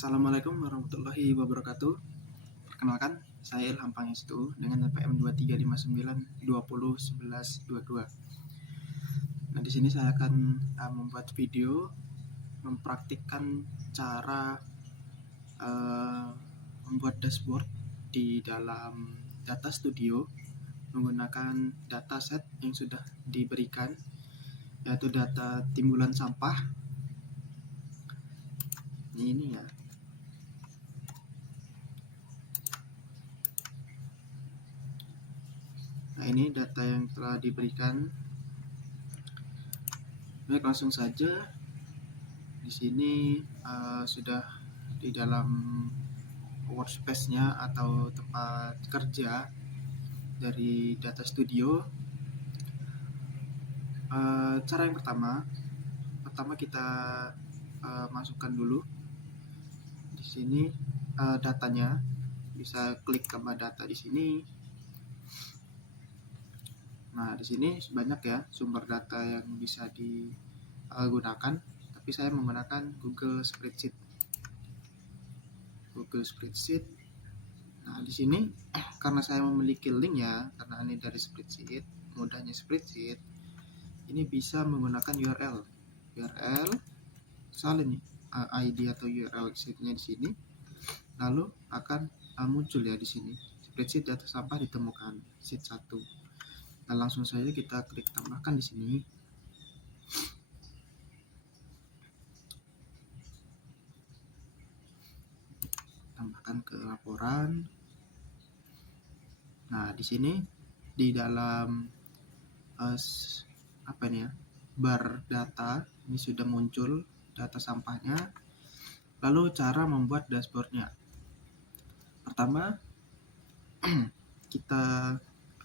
Assalamualaikum warahmatullahi wabarakatuh. Perkenalkan, saya Ilham Pangestu dengan NPM 2359201122. Nah, di sini saya akan membuat video mempraktikkan cara membuat dashboard di dalam Data Studio menggunakan dataset yang sudah diberikan, yaitu data timbulan sampah. Ini ya. Nah, ini data yang telah diberikan. Baik, langsung saja. Di sini sudah di dalam workspace-nya atau tempat kerja dari Data Studio. Cara yang pertama kita masukkan dulu di sini datanya. Bisa klik tambah data di sini. Nah, di sini banyak ya sumber data yang bisa digunakan, tapi saya menggunakan Google Spreadsheet. Nah, di sini karena saya memiliki link ya, karena ini dari spreadsheet, mudahnya spreadsheet, ini bisa menggunakan URL misalnya nih, ID atau URL sheetnya di sini, lalu akan muncul ya di sini spreadsheet data sampah ditemukan sheet 1. Nah, langsung saja kita klik tambahkan di sini. Tambahkan ke laporan. Nah, di sini di dalam apa ini ya, bar data ini sudah muncul data sampahnya. Lalu cara membuat dashboardnya, pertama kita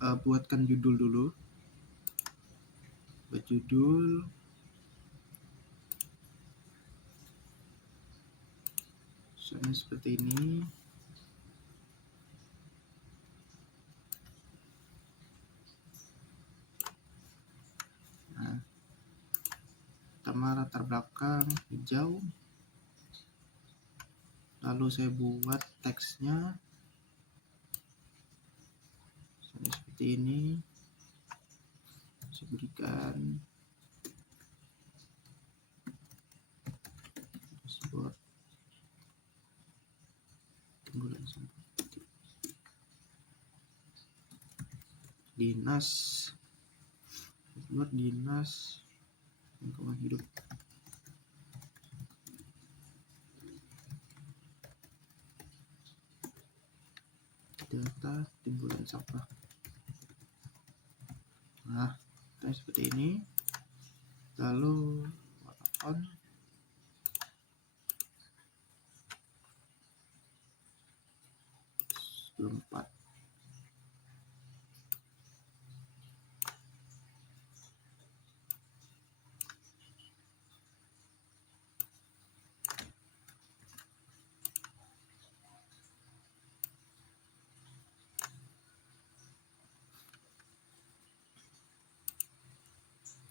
buatkan judul dulu. Buat judul, seperti ini. Nah, pertama latar belakang hijau, lalu saya buat teksnya seperti ini. Saya berikan dashboard timbulan sampah dinas lingkungan hidup. Data timbulan sampah. Nah, seperti ini. Lalu on. Empat.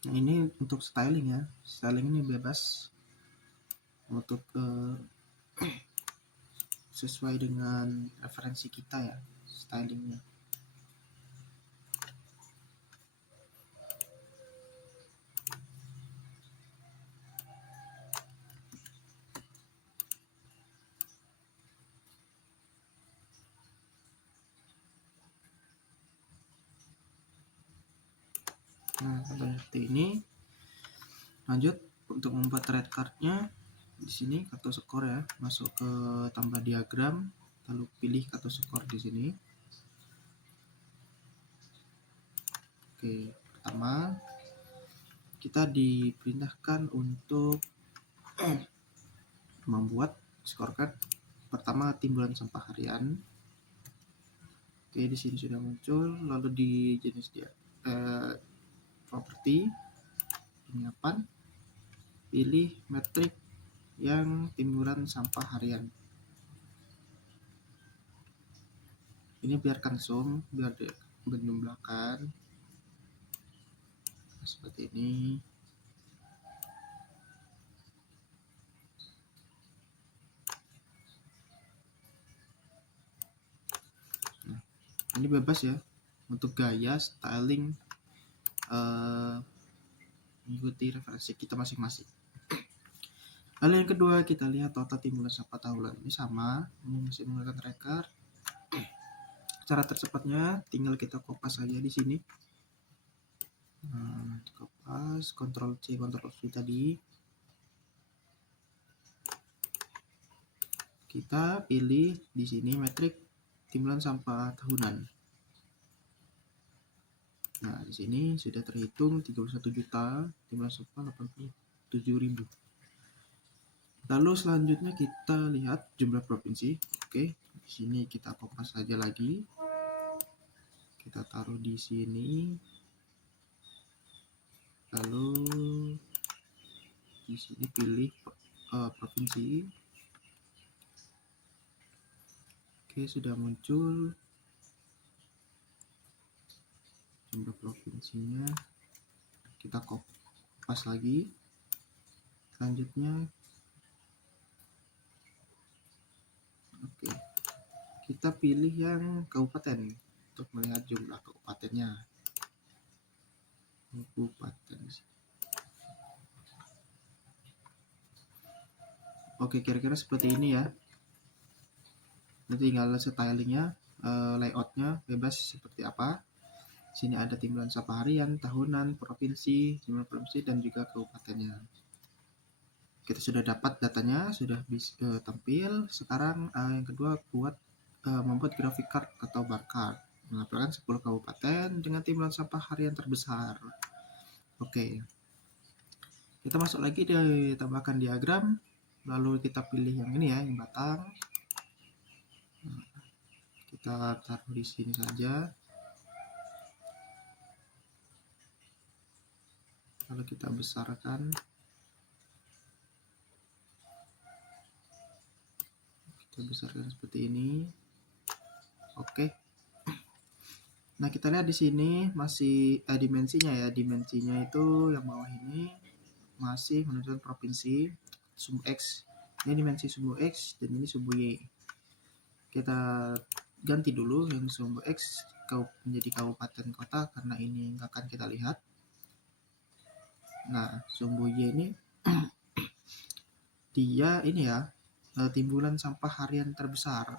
Nah, ini untuk styling ya. Styling ini bebas untuk sesuai dengan referensi kita ya stylingnya. Nah, seperti ini. Lanjut untuk membuat red cardnya, di sini kartu skor ya, masuk ke tambah diagram, lalu pilih kartu skor di sini. Oke, pertama kita diperintahkan untuk membuat scorecard. Pertama timbulan sampah harian. Oke, di sini sudah muncul. Lalu di jenis properti penyiapan, pilih metrik yang timbulan sampah harian. Ini biarkan zoom biar menjumlahkan seperti ini. ini bebas ya untuk gaya styling, mengikuti referensi kita masing-masing. Lalu yang kedua, kita lihat total timbulan sampah tahunan. Ini sama, masih menggunakan tracker. Cara tercepatnya tinggal kita kopas saja di sini. Kopas, Ctrl C, Ctrl V tadi. Kita pilih di sini metrik timbulan sampah tahunan. Nah, di sini sudah terhitung 31 juta timbulan sampah 87.000. Lalu selanjutnya kita lihat jumlah provinsi. Oke, di sini kita kopas saja lagi. Kita taruh di sini. Lalu di sini pilih provinsi. Oke, sudah muncul jumlah provinsinya. Kita kopas lagi. Selanjutnya, oke, kita pilih yang kabupaten untuk melihat jumlah kabupatennya. Kabupaten. Oke, kira-kira seperti ini ya. Nanti tinggal stylingnya, layoutnya bebas seperti apa. Sini ada timbulan sampah harian, tahunan, provinsi, jumlah provinsi, dan juga kabupatennya. Kita sudah dapat datanya, sudah bisa tampil. Sekarang yang kedua, membuat grafik card atau bar card. Melampirkan 10 kabupaten dengan timbulan sampah harian terbesar. Oke. Kita masuk lagi, ditambahkan diagram. Lalu kita pilih yang ini ya, yang batang. Kita taruh di sini saja. Lalu kita besarkan. Kita besarkan seperti ini. Oke. Nah, kita lihat di sini masih dimensinya ya. Dimensinya itu yang bawah ini masih menunjukkan provinsi sumbu X. Ini dimensi sumbu X dan ini sumbu Y. Kita ganti dulu yang sumbu X menjadi kabupaten kota karena ini nggak akan kita lihat. Nah, sumbu Y ini dia ini ya, timbulan sampah harian terbesar.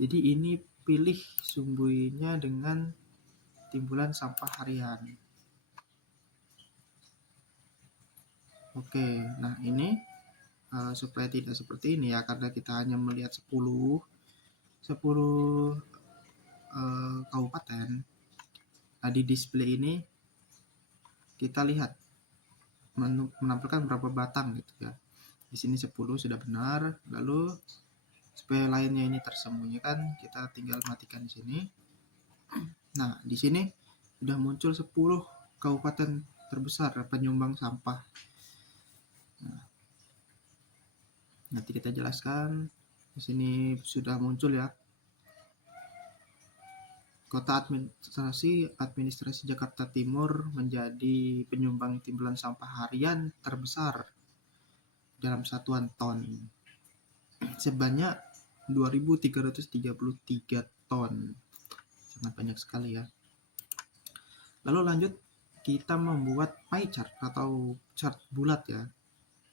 Jadi ini pilih sumbunya dengan timbulan sampah harian. Oke, nah ini supaya tidak seperti ini ya, karena kita hanya melihat 10 kabupaten. Nah, di display ini kita lihat menampilkan berapa batang gitu ya. Di sini 10 sudah benar. Lalu supaya lainnya ini tersembunyikan, kita tinggal matikan di sini. Nah, di sini sudah muncul 10 kabupaten terbesar penyumbang sampah. Nah, nanti kita jelaskan. Di sini sudah muncul ya. Kota administrasi Jakarta Timur menjadi penyumbang timbulan sampah harian terbesar dalam satuan ton. Sebanyak 2.333 ton. Sangat banyak sekali ya. Lalu lanjut, kita membuat pie chart atau chart bulat ya,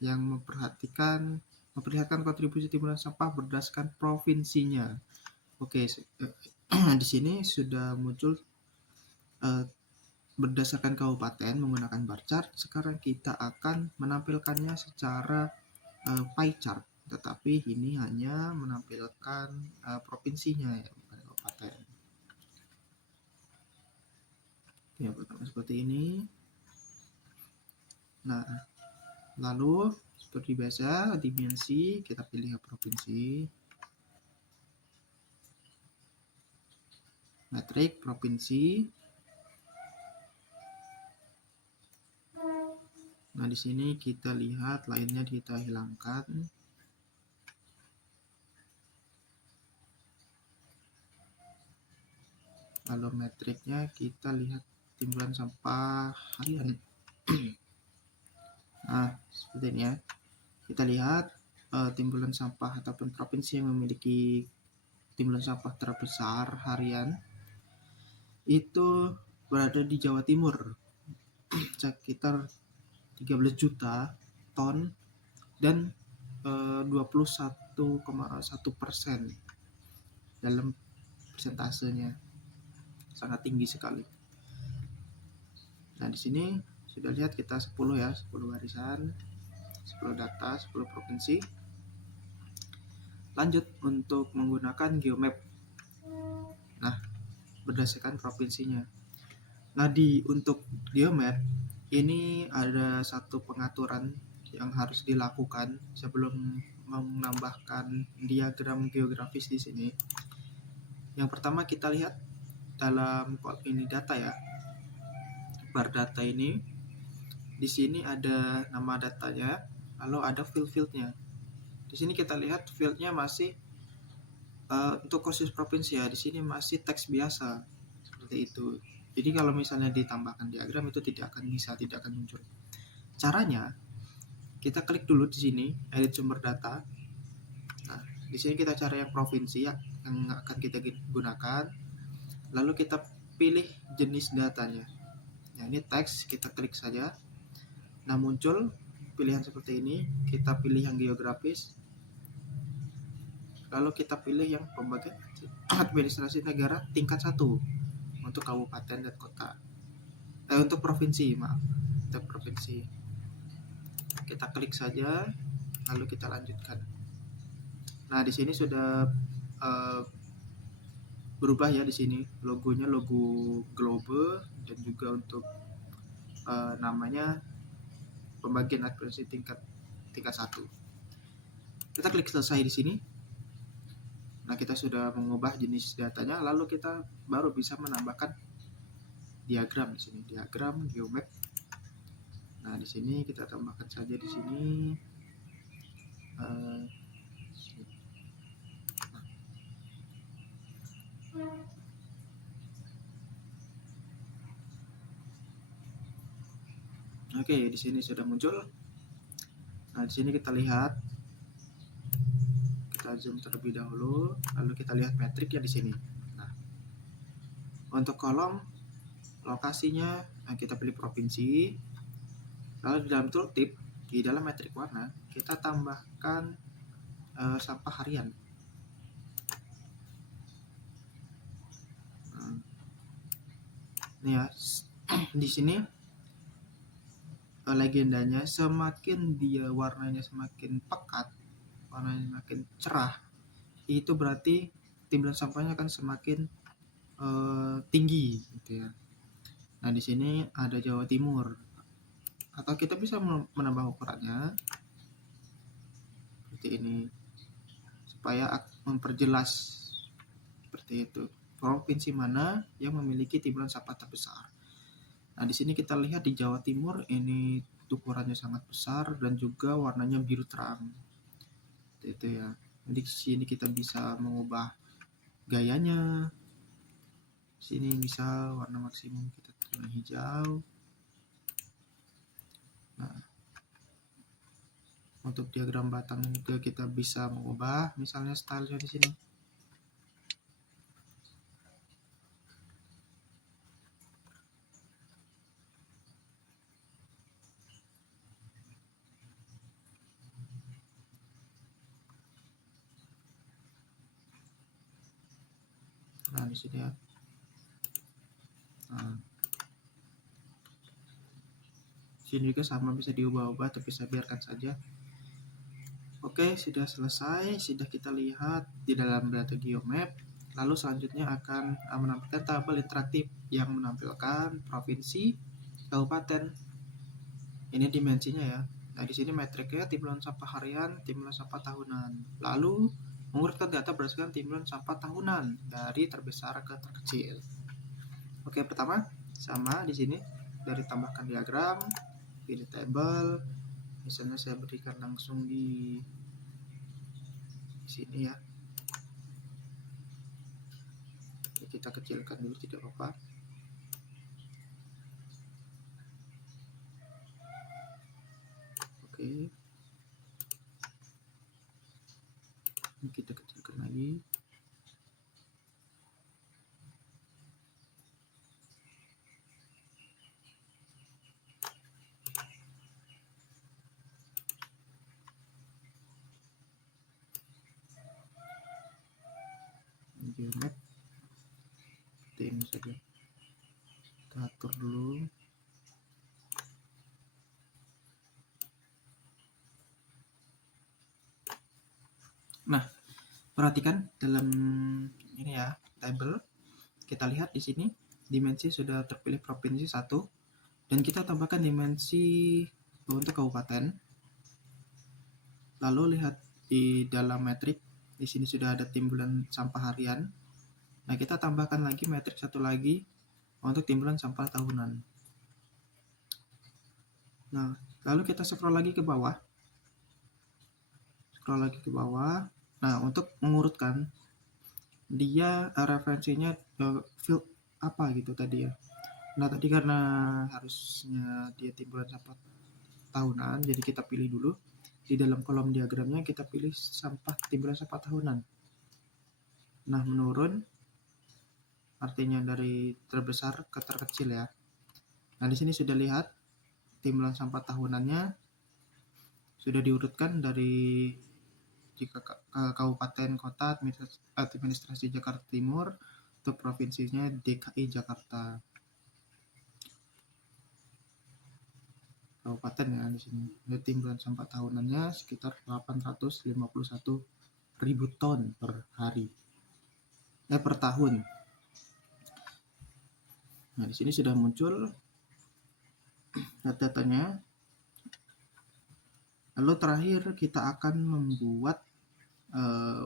yang memperlihatkan kontribusi timbulan sampah berdasarkan provinsinya. Oke, di sini sudah muncul berdasarkan kabupaten menggunakan bar chart. Sekarang kita akan menampilkannya secara pie chart, tetapi ini hanya menampilkan provinsinya ya, bukan kabupaten. Ya, pertama seperti ini. Nah, lalu seperti biasa dimensi kita pilih provinsi, metrik provinsi. Nah, di sini kita lihat lainnya kita hilangkan. Lalu metriknya kita lihat timbulan sampah harian. Nah, seperti ini ya. Kita lihat timbulan sampah ataupun provinsi yang memiliki timbunan sampah terbesar harian itu berada di Jawa Timur, sekitar 13 juta ton dan 21,1% dalam persentasenya, sangat tinggi sekali. Nah, di sini sudah lihat kita 10 ya, 10 barisan, 10 data, 10 provinsi. Lanjut untuk menggunakan geomap. Nah, berdasarkan provinsinya. Nah, untuk geomap ini ada satu pengaturan yang harus dilakukan sebelum menambahkan diagram geografis di sini. Yang pertama kita lihat dalam ini data ya. Bar data ini di sini ada nama datanya, lalu ada field-fieldnya. Di sini kita lihat fieldnya masih untuk khusus provinsi ya, di sini masih teks biasa seperti itu. Jadi kalau misalnya ditambahkan diagram itu tidak akan muncul. Caranya kita klik dulu di sini edit sumber data. Nah, di sini kita cari yang provinsi ya, yang akan kita gunakan. Lalu kita pilih jenis datanya. Nah, ini teks, kita klik saja. Nah, muncul pilihan seperti ini. Kita pilih yang geografis. Lalu kita pilih yang pembagian administrasi negara tingkat 1 untuk kabupaten dan kota. Untuk provinsi, maaf. Untuk provinsi. Kita klik saja, lalu kita lanjutkan. Nah, di sini sudah berubah ya, di sini logonya logo Globe dan juga untuk namanya pembagian administrasi tingkat 1. Kita klik selesai di sini. Nah, kita sudah mengubah jenis datanya, lalu kita baru bisa menambahkan diagram di sini, diagram geomap. Nah, di sini kita tambahkan saja di sini Oke, di sini sudah muncul. Nah, di sini kita lihat, kita zoom terlebih dahulu, lalu kita lihat metrik ya di sini. Nah, untuk kolom lokasinya, kita pilih provinsi. Lalu di dalam tooltip, di dalam metrik warna, kita tambahkan sampah harian. Nah, ini ya, di sini legendanya semakin dia warnanya semakin pekat, warnanya semakin cerah, itu berarti timbunan sampahnya akan semakin tinggi gitu ya. Nah, di sini ada Jawa Timur, atau kita bisa menambah ukurannya seperti ini supaya memperjelas seperti itu provinsi mana yang memiliki timbunan sampah terbesar. Nah, di sini kita lihat di Jawa Timur ini ukurannya sangat besar dan juga warnanya biru terang. Itu ya. Jadi di sini kita bisa mengubah gayanya. Sini bisa warna maksimum kita warna hijau. Nah, untuk diagram batang juga kita bisa mengubah misalnya stylenya di sini. Nah, di sini ya. Nah, sini juga sama bisa diubah-ubah, tapi saya biarkan saja. Oke, sudah selesai. Sudah kita lihat di dalam data geomap. Lalu selanjutnya akan menampilkan tabel interaktif yang menampilkan provinsi, kabupaten. Ini dimensinya ya. Nah, di sini metriknya timbunan sampah harian, timbunan sampah tahunan. Lalu mengurutkan data berdasarkan timbunan sampah tahunan dari terbesar ke terkecil. Oke, pertama sama di sini dari tambahkan diagram, pilih table. Misalnya saya berikan langsung di sini ya. Kita kecilkan dulu tidak apa-apa. Oke. Ini kita kecilkan lagi. map seperti ini saja. Kita atur dulu. Nah, perhatikan dalam ini ya, table kita lihat di sini dimensi sudah terpilih provinsi 1 dan kita tambahkan dimensi untuk kabupaten. Lalu lihat di dalam metrik di sini sudah ada timbulan sampah harian. Nah, kita tambahkan lagi metrik satu lagi untuk timbulan sampah tahunan. Nah, lalu kita scroll lagi ke bawah. Nah, untuk mengurutkan dia referensinya field apa gitu tadi ya. Nah, tadi karena harusnya dia timbulan sampah tahunan, jadi kita pilih dulu di dalam kolom diagramnya kita pilih timbulan sampah tahunan. Nah, menurun artinya dari terbesar ke terkecil ya. Nah, di sini sudah lihat timbulan sampah tahunannya sudah diurutkan dari jika kabupaten kota administrasi Jakarta Timur, untuk provinsinya DKI Jakarta. Kabupaten ya di sini. Timbulan sampah tahunannya sekitar 851.000 ton per hari. Per tahun. Nah, di sini sudah muncul data-datanya. Lalu terakhir kita akan membuat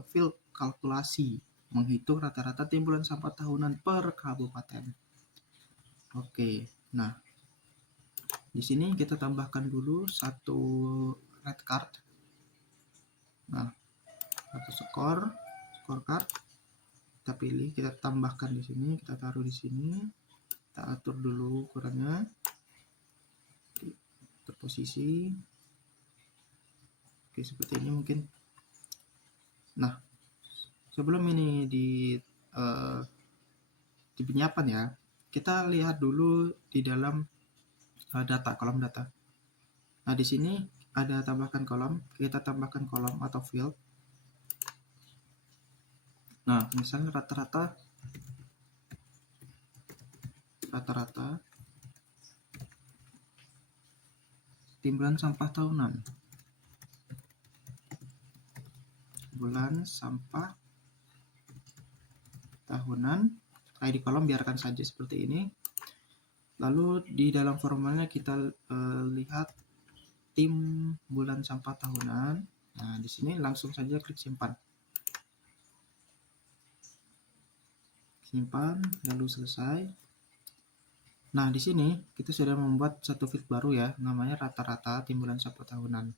field kalkulasi menghitung rata-rata timbulan sampah tahunan per kabupaten. Oke, nah di sini kita tambahkan dulu satu red card. Nah, satu scorecard kita pilih, kita tambahkan di sini, kita taruh di sini, kita atur dulu ukurannya, terposisi. Oke, seperti ini mungkin. Nah, sebelum ini di penyiapan ya, kita lihat dulu di dalam data, kolom data. Nah, di sini ada tambahkan kolom, kita tambahkan kolom atau field. Nah, misalnya rata-rata timbulan sampah tahunan. Timbulan sampah tahunan. Di kolom biarkan saja seperti ini. Lalu di dalam formatnya kita lihat timbulan sampah tahunan. Nah, di sini langsung saja klik simpan. Lalu selesai. Nah, di sini kita sudah membuat satu field baru ya, namanya rata-rata timbulan sampah tahunan.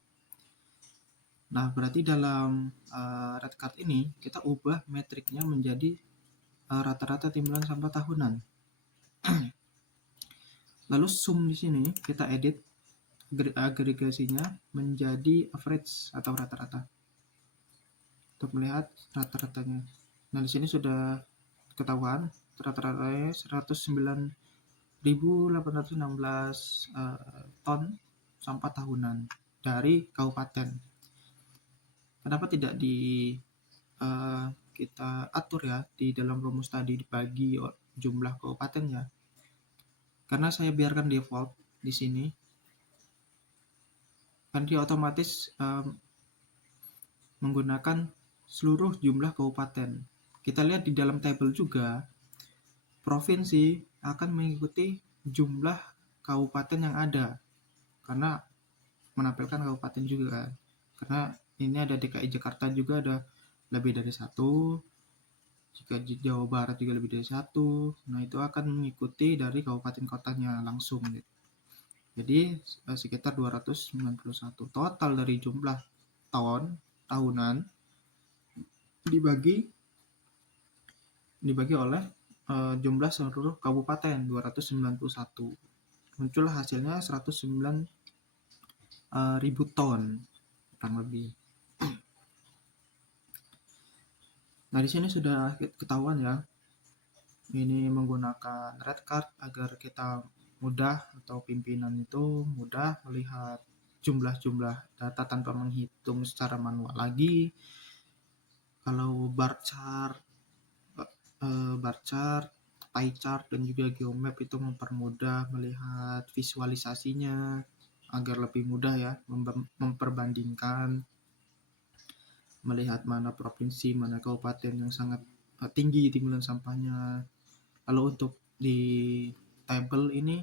Nah, berarti dalam red card ini kita ubah metriknya menjadi rata-rata timbulan sampah tahunan. Lalu sum di sini kita edit agregasinya menjadi average atau rata-rata untuk melihat rata-ratanya. Nah, di sini sudah ketahuan rata-ratanya 109.816 ton sampah tahunan dari kabupaten. Kenapa tidak kita atur ya di dalam rumus tadi dibagi jumlah kabupatennya? Karena saya biarkan default di sini, kan dia otomatis menggunakan seluruh jumlah kabupaten. Kita lihat di dalam tabel juga, provinsi akan mengikuti jumlah kabupaten yang ada, karena menampilkan kabupaten juga. Karena ini ada DKI Jakarta juga ada lebih dari satu, jika di Jawa Barat juga lebih dari satu. Nah, itu akan mengikuti dari kabupaten kotanya langsung. Jadi sekitar 291 total dari jumlah tahunan dibagi oleh jumlah seluruh kabupaten 291. Muncul hasilnya 109.000 ton kurang lebih. Nah, di sini sudah ketahuan ya. Ini menggunakan red card agar kita mudah, atau pimpinan itu mudah melihat jumlah-jumlah data tanpa menghitung secara manual lagi. Kalau bar chart bar chart, pie chart, dan juga geomap itu mempermudah melihat visualisasinya agar lebih mudah ya memperbandingkan, melihat mana provinsi, mana kabupaten yang sangat tinggi timbulan sampahnya. Lalu untuk di table ini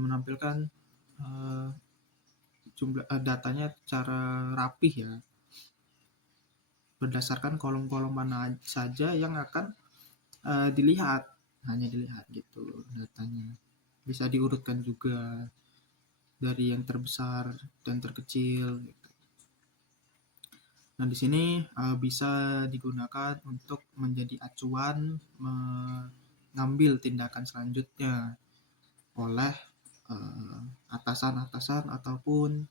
menampilkan jumlah datanya secara rapih ya, berdasarkan kolom-kolom mana saja yang akan dilihat, hanya dilihat gitu datanya. Bisa diurutkan juga dari yang terbesar dan terkecil gitu. Nah, di sini bisa digunakan untuk menjadi acuan mengambil tindakan selanjutnya oleh atasan-atasan ataupun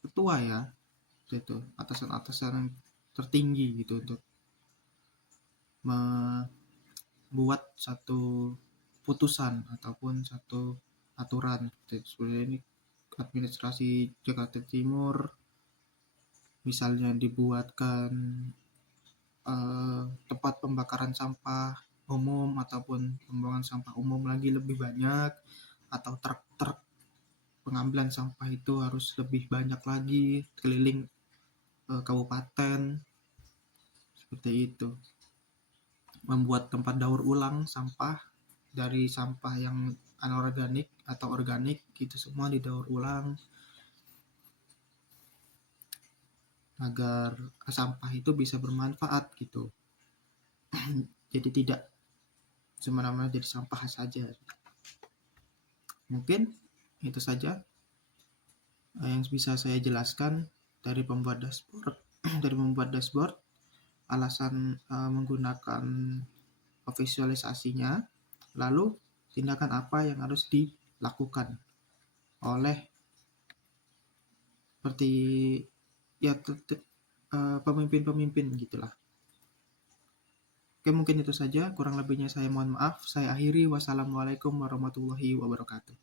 ketua ya, gitu, atasan-atasan yang tertinggi gitu, untuk membuat satu putusan ataupun satu aturan. Sebenarnya ini administrasi Jakarta Timur misalnya dibuatkan tempat pembakaran sampah umum ataupun pembuangan sampah umum lagi lebih banyak, atau truk-truk pengambilan sampah itu harus lebih banyak lagi keliling kabupaten, seperti itu. Membuat tempat daur ulang sampah, dari sampah yang anorganik atau organik gitu semua didaur ulang agar sampah itu bisa bermanfaat gitu. Jadi tidak semena-mena jadi sampah saja. Mungkin itu saja yang bisa saya jelaskan dari pembuat dashboard. Dari membuat dashboard, alasan menggunakan visualisasinya, lalu tindakan apa yang harus dilakukan oleh seperti ya pemimpin-pemimpin gitulah. Oke, mungkin itu saja, kurang lebihnya saya mohon maaf. Saya akhiri, wassalamualaikum warahmatullahi wabarakatuh.